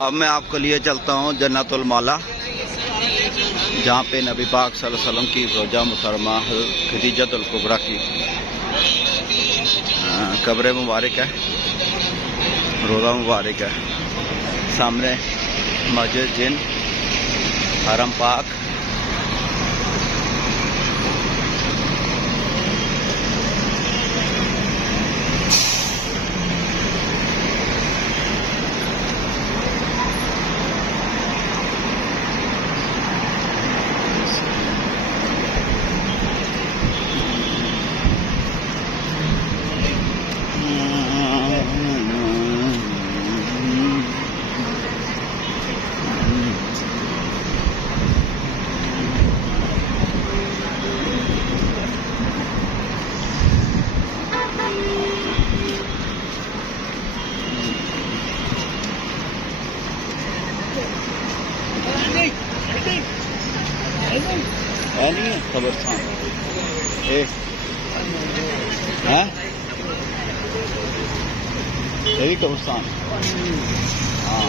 अब मैं आपको लिए चलता हूँ जन्नतुल माला, जहाँ पे नबी पाक सल्लल्लाहु अलैहि वसल्लम की ज़ौजा मुहतरमा खदीजतुल कुबरा की कब्र मुबारक है, रोज़ा मुबारक है। सामने मस्जिद जिन, हरम पाक, है नहीं है कब्रस्तान है भी कब्रस्तान। हाँ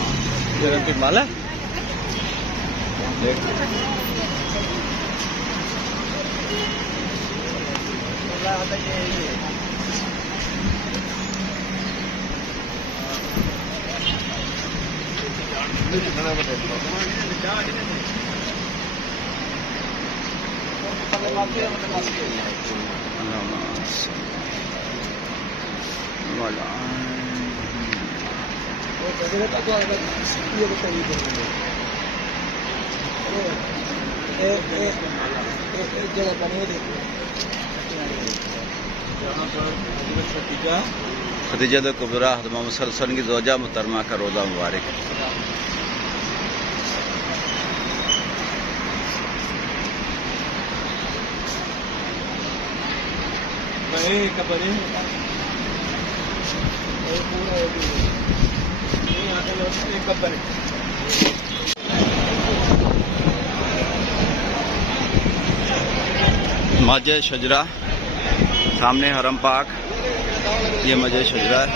जन्नतुल माला देख खदीजतुल कुबरा हज़रत मोहम्मद सल्लल्लाहु अलैहि वसल्लम की ज़ौजा मुहतरमा का रोज़ा मुबारक। मस्जिद शजरा, सामने हरम पाक, ये मस्जिद शजरा है।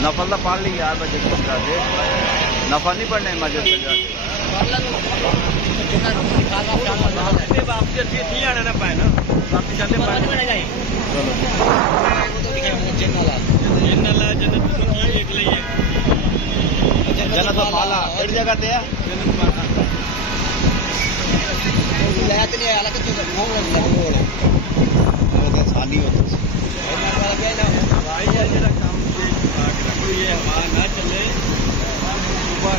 नफल पढ़ ली यार, मस्जिद शजरा से नफल नहीं पढ़ने मस्जिद शजरा से। जन्नतुल माला एक जगह पे है। आसानी होती ये हवा ना चले सुबह।